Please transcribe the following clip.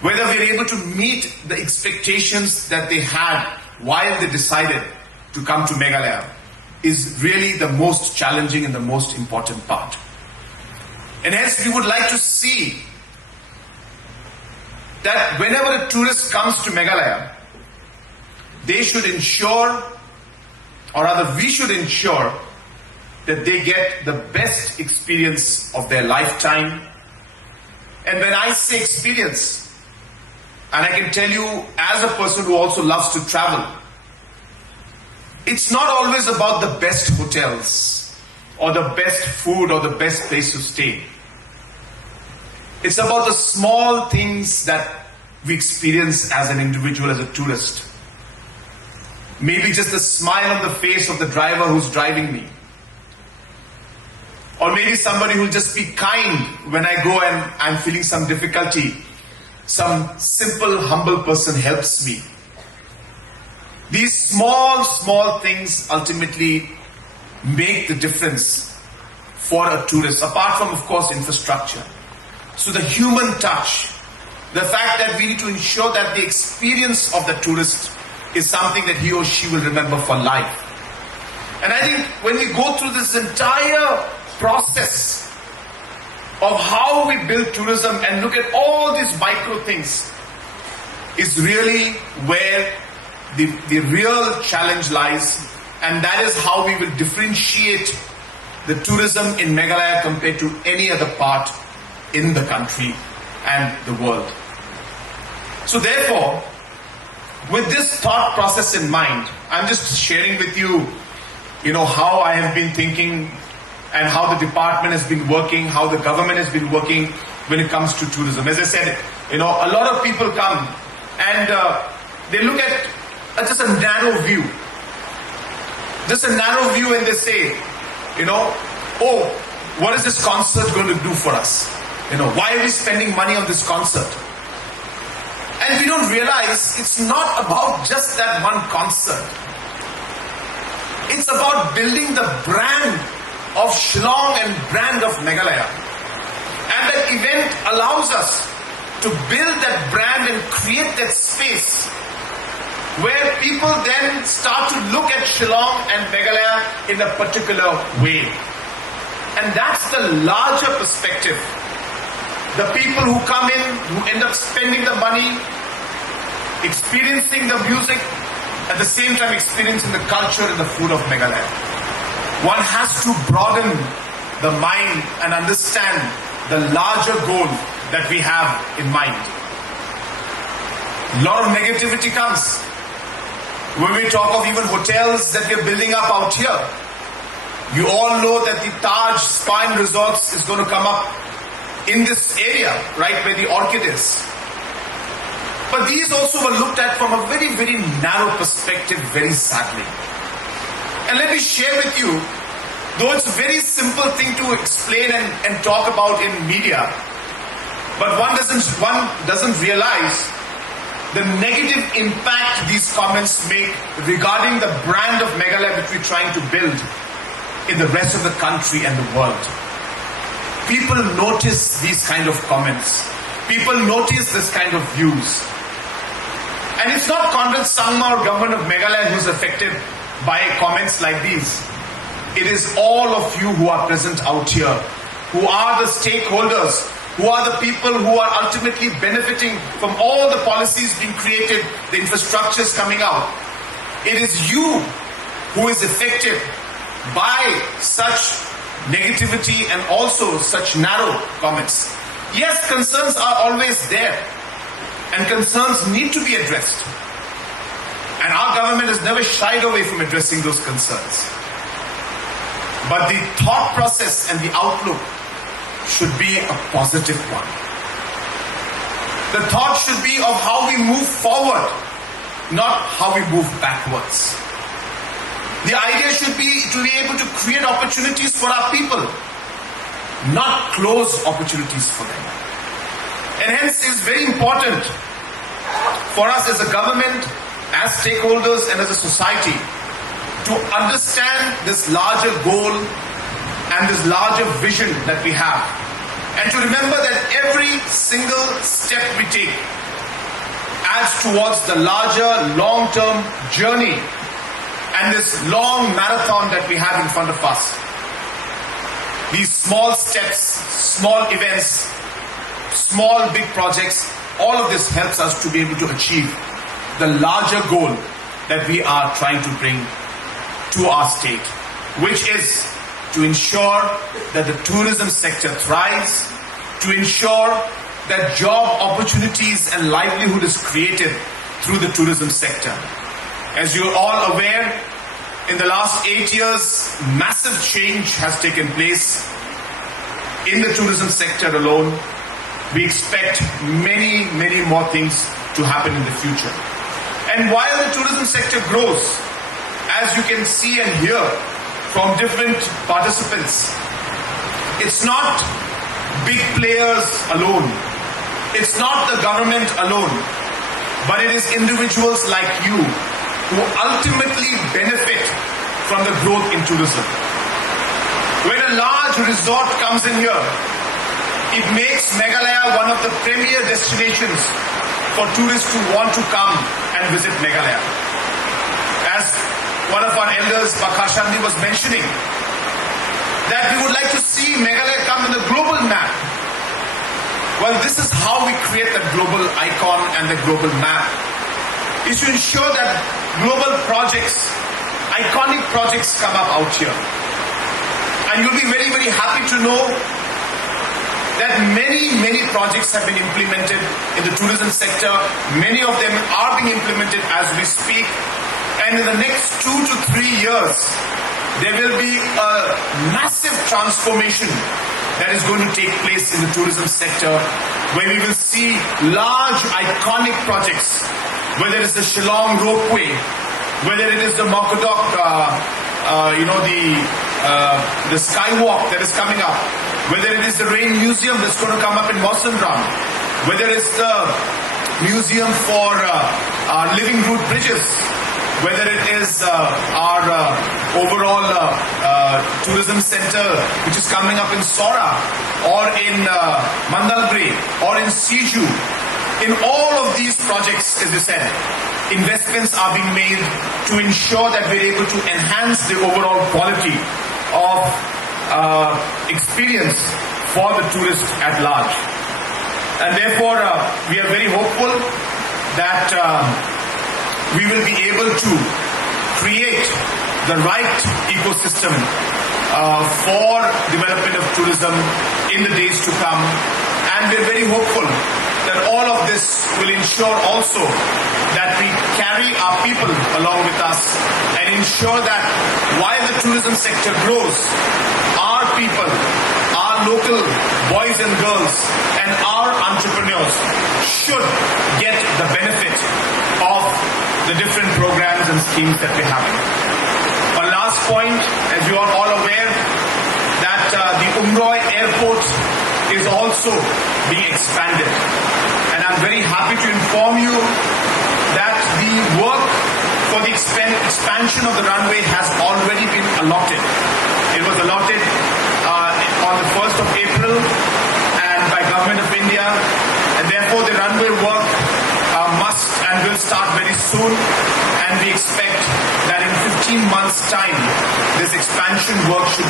whether we're able to meet the expectations that they had while they decided to come to Meghalaya is really the most challenging and the most important part. And hence we would like to see that whenever a tourist comes to Meghalaya, they should ensure, or rather we should ensure, that they get the best experience of their lifetime. And when I say experience, and I can tell you as a person who also loves to travel, it's not always about the best hotels or the best food or the best place to stay. It's about the small things that we experience as an individual, as a tourist. Maybe just the smile on the face of the driver who's driving me. Or maybe somebody who'll just be kind when I go and I'm feeling some difficulty. Some simple, humble person helps me. These small things ultimately make the difference for a tourist, apart from, of course, infrastructure. So the human touch, the fact that we need to ensure that the experience of the tourist is something that he or she will remember for life. And I think when we go through this entire process of how we build tourism and look at all these micro things, is really where the real challenge lies, and that is how we will differentiate the tourism in Meghalaya compared to any other part in the country and the world. So therefore, with this thought process in mind, I'm just sharing with you, how I have been thinking and how the department has been working, how the government has been working when it comes to tourism. As I said, a lot of people come and they look at just a narrow view. Just a narrow view, and they say, oh, what is this concert going to do for us? Why are we spending money on this concert? And we don't realize it's not about just that one concert. It's about building the brand of Shillong and brand of Meghalaya. And the event allows us to build that brand and create that space where people then start to look at Shillong and Meghalaya in a particular way. And that's the larger perspective. The people who come in, who end up spending the money, experiencing the music, at the same time experiencing the culture and the food of Meghalaya. One has to broaden the mind and understand the larger goal that we have in mind. A lot of negativity comes when we talk of even hotels that we're building up out here. You all know that the Taj Spa and Resorts is going to come up in this area, right where the Orchid is. But these also were looked at from a very, very narrow perspective, very sadly. And let me share with you, though it's a very simple thing to explain and talk about in media, but one doesn't realize the negative impact these comments make regarding the brand of Meghalaya which we're trying to build in the rest of the country and the world. People notice these kind of comments. People notice this kind of views. And it's not Conrad Sangma or government of Meghalaya who's affected by comments like these. It is all of you who are present out here, who are the stakeholders, who are the people who are ultimately benefiting from all the policies being created, the infrastructures coming out. It is you who is affected by such negativity and also such narrow comments. Yes, concerns are always there, and concerns need to be addressed. And our government has never shied away from addressing those concerns. But the thought process and the outlook should be a positive one. The thought should be of how we move forward, not how we move backwards. The idea should be to be able to create opportunities for our people, not close opportunities for them. And hence it's very important for us as a government, as stakeholders and as a society to understand this larger goal and this larger vision that we have. And to remember that every single step we take adds towards the larger long-term journey and this long marathon that we have in front of us. These small steps, small events, small big projects, all of this helps us to be able to achieve the larger goal that we are trying to bring to our state, which is to ensure that the tourism sector thrives, to ensure that job opportunities and livelihood is created through the tourism sector. As you are all aware, in the last 8 years, massive change has taken place in the tourism sector alone. We expect many, many more things to happen in the future. And while the tourism sector grows, as you can see and hear from different participants, it's not big players alone. It's not the government alone, but it is individuals like you who ultimately benefit from the growth in tourism. When a large resort comes in here, it makes Meghalaya one of the premier destinations for tourists who want to come and visit Meghalaya. As one of our elders, Bakashandi, was mentioning, that we would like to see Meghalaya come on the global map. Well, this is how we create that global icon and the global map, is to ensure that global projects, iconic projects come up out here. And you'll be very, very happy to know that many, many projects have been implemented in the tourism sector. Many of them are being implemented as we speak. And in the next 2 to 3 years, there will be a massive transformation that is going to take place in the tourism sector, where we will see large iconic projects, whether it is the Shillong ropeway, whether it is the Mokkodok, the skywalk that is coming up, whether it is the Rain Museum that's going to come up in Mawsumram, whether it's the Museum for Living Root Bridges, whether it is our overall tourism center which is coming up in Sora or in Mandalgre or in Siju. In all of these projects, as I said, investments are being made to ensure that we're able to enhance the overall quality of experience for the tourist at large. And therefore, we are very hopeful that we will be able to create the right ecosystem for development of tourism in the days to come. And we're very hopeful that all of this will ensure also that we carry our people along with us and ensure that while the tourism sector grows, our people, our local boys and girls and our entrepreneurs should get the benefit of the different programs and schemes that we have. One last point, as you are all aware, that the Umroi airport is also being expanded. And I'm very happy to inform you that the work for the expansion of the runway has already been allotted. It was allotted on the 1st of April and by Government of India, and therefore the runway work must and will start very soon, and we expect that in 15 months' time this expansion work should be